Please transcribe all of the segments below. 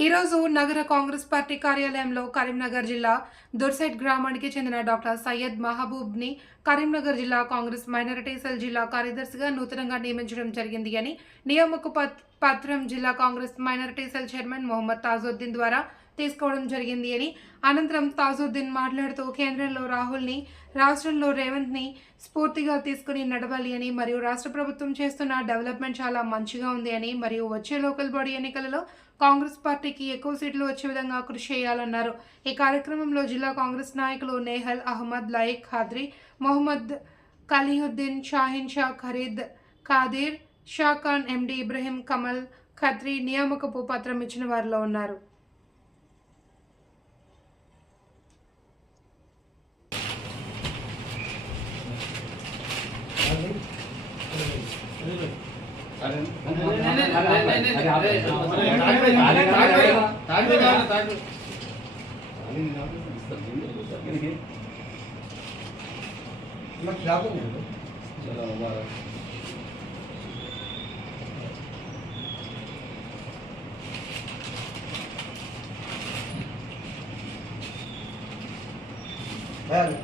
ఈరోజు నగర కాంగ్రెస్ పార్టీ కార్యాలయంలో కరీంనగర్ జిల్లా దుర్సెట్ గ్రామానికి చెందిన డాక్టర్ సయ్యద్ మహబూబ్ని కరీంనగర్ జిల్లా కాంగ్రెస్ మైనారిటీ సెల్ జిల్లా కార్యదర్శిగా నూతనంగా నియమించడం జరిగింది అని నియామక పత్- పత్రం జిల్లా Congress minority cell chairman Mohammed Tajuddin ద్వారా తీసుకోవడం జరిగింది అని అనంతరం తాజుద్దీన్ మాట్లాడుతూ కేంద్రంలో రాహుల్ని రాష్ట్రంలో రేవంత్ని స్ఫూర్తిగా తీసుకుని నడవాలి అని మరియు రాష్ట్ర ప్రభుత్వం చేస్తున్న డెవలప్మెంట్ చాలా మంచిగా ఉంది అని మరియు వచ్చే లోకల్ బాడీ ఎన్నికలలో కాంగ్రెస్ పార్టీకి ఎక్కువ సీట్లు వచ్చే విధంగా కృషి చేయాలన్నారు. ఈ కార్యక్రమంలో జిల్లా కాంగ్రెస్ నాయకులు నేహల్ అహ్మద్ లయక్ ఖాద్రి మొహమ్మద్ కలీహుద్దీన్ షాహిన్ షా ఖరీద్ ఖాదీర్ షా ఖాన్ ఎండి ఇబ్రహీం కమల్ ఖత్రి నియామకపు పత్రం ఇచ్చిన వారిలో ఉన్నారు. चलो हमारा Hello.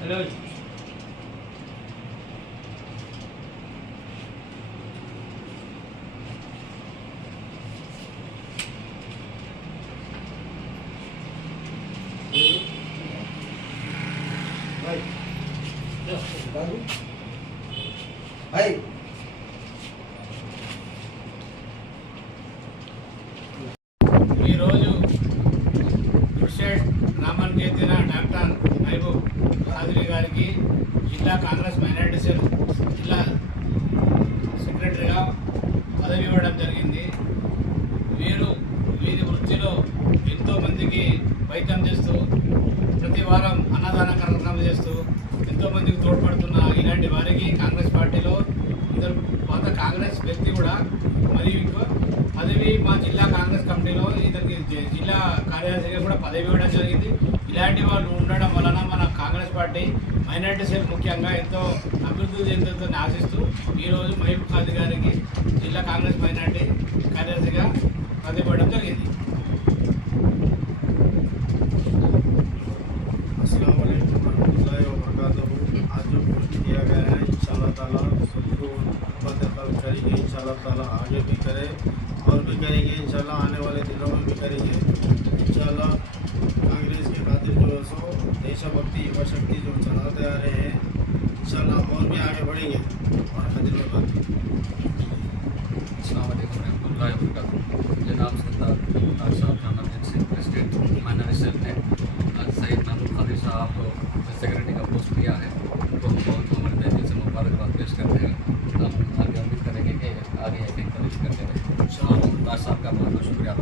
Hello. भाई ఈరోజు కృషేడ్ గ్రామానికి చెందిన డాక్టర్ మహబూబ్ ఖాద్రి గారికి జిల్లా కాంగ్రెస్ మైనార్టీ సెల్ జిల్లా సెక్రటరీగా పదవి ఇవ్వడం జరిగింది. వీరు వీరి వృత్తిలో ఎంతో మందికి వైద్యం చేస్తూ ప్రతి వారం అన్నదాన కార్యక్రమాలు చేస్తూ ఎంతో మందికి తోడ్పడుతున్న ఇలాంటి వారికి కాంగ్రెస్ పార్టీలో ఇద్దరు పాత కాంగ్రెస్ వ్యక్తి కూడా మరియు ఇంకో పదవి మా జిల్లా కాంగ్రెస్ కమిటీలో ఇతనికి జిల్లా కార్యదర్శిగా కూడా పదవి ఇవ్వడం జరిగింది. ఇలాంటి వాళ్ళు ఉండడం వలన మన కాంగ్రెస్ పార్టీ మైనార్టీ సెల్ ముఖ్యంగా ఎంతో అభివృద్ధి చెందుతుందని ఆశిస్తూ ఈరోజు మహబూబ్ ఖాదీ గారికి జిల్లా కాంగ్రెస్ మైనార్టీ కార్యదర్శిగా పదవి ఇవ్వడం జరిగింది. सबको बदखल करेंगे इंशाल्लाह ताला आगे भी करें और भी करेंगे इंशाल्लाह आने वाले दिनों में भी करेंगे इंशाल्लाह कांग्रेस के खातिर जो है सो देशभक्ति युवा शक्ति जो चलाते आ रहे हैं इंशाल्लाह और भी आगे बढ़ेंगे और हाजिर में जनाब सरदार साहब सिंह प्रेसिडेंट माइनर सेल ने सैयद महमूद खादिर साहब सेक्रेटरी का पोस्ट किया है कोशिश करते हैं। तो हम आगे उम्मीद करेंगे कि आगे ऐसे करेक्ट करते हैं। अच्छा। तो चलो साहब का बहुत बहुत शुक्रिया